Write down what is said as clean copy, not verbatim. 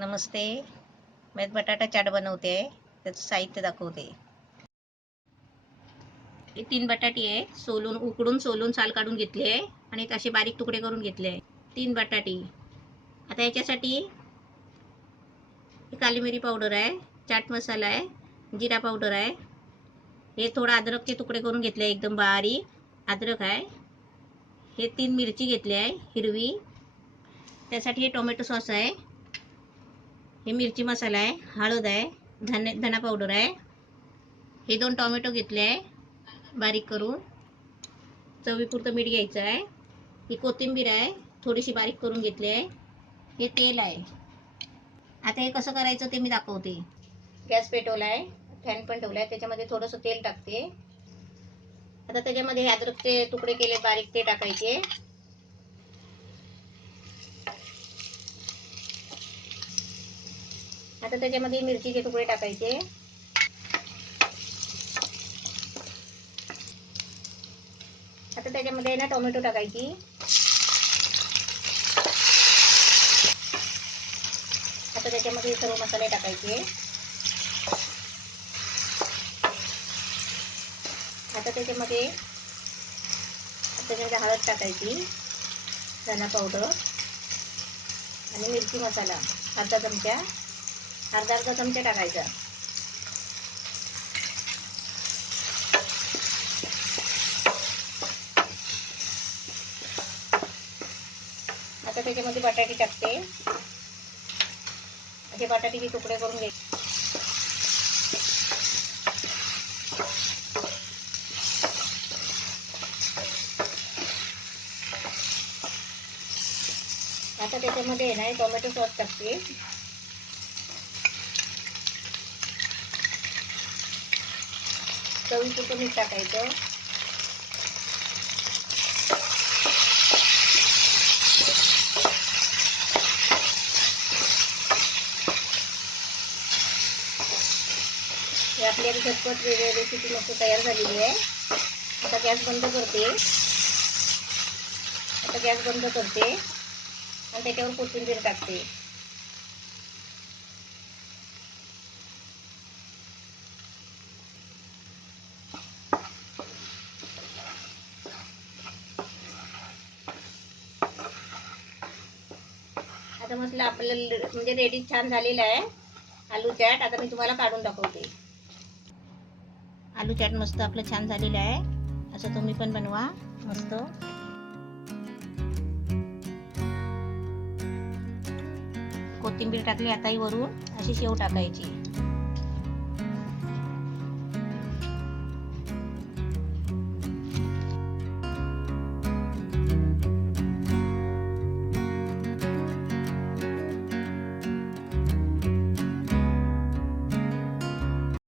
नमस्ते. मी बटाटा चाट बनवते आहे. त्याचं साहित्य दाखवते. हे 3 बटाटे आहे. उकडून सोलून साल काढून घेतले आहे आणि असे बारीक तुकडे करून घेतले आहे. 3 बटाटे. आता याच्यासाठी काली मिरी पावडर आहे, चाट मसाला आहे, जिरा पावडर आहे. हे थोडा अद्रकचे तुकडे करून घेतले आहे, एकदम बारीक अद्रक आहे. हे 3 मिरची घेतली आहे हिरवी. त्यासाठी हे टोमॅटो सॉस आहे. हे मिरची मसाला आहे, हळद आहे, धना पावडर आहे. हे 2 टोमॅटो घेतले आहे बारीक करून. चवीपुरतं मीठ घ्यायचं आहे. ही कोथिंबीर आहे, थोडीशी बारीक करून घेतली आहे. हे तेल आहे. आता हे कसं करायचं ते मी दाखवते. गॅस पेटवला आहे, फॅन पण ठेवला आहे. त्याच्यामध्ये थोडंसं तेल टाकते. आता त्याच्यामध्ये हे अद्रकचे तुकडे केले बारीक ते टाकायचे. आता त्याच्यामध्ये मिरचीचे तुकडे टाकायचे. आता त्याच्यामध्ये ना टोमॅटो टाकायची. आता त्याच्यामध्ये सर्व मसाले टाकायचे. आता त्याच्यामध्ये हळद टाकायची, धना पावडर आणि मिरची मसाला अर्धा चमचा टाकायचा. आता त्याच्यामध्ये बटाटे टाकते. असे बटाट्याचे तुकडे करून घ्यायचे. आता त्याच्यामध्ये ना टोमॅटो सॉस टाकते. चवीपुरतं मीठ टाकायचं. ही आपली झटपट रेसिपी मस्त तयार झालेली आहे. आता गॅस बंद करते. आणि त्याच्यावर कोथिंबीर टाकते. आता मस्त आपल्याला म्हणजे रेडी छान झालेला आहे आलू चाट. आता मी तुम्हाला काढून दाखवते. आलू चाट मस्त आपलं छान झालेलं आहे. असं तुम्ही पण बनवा मस्त. कोथिंबीर टाकली. आताही वरून अशी शेव टाकायची.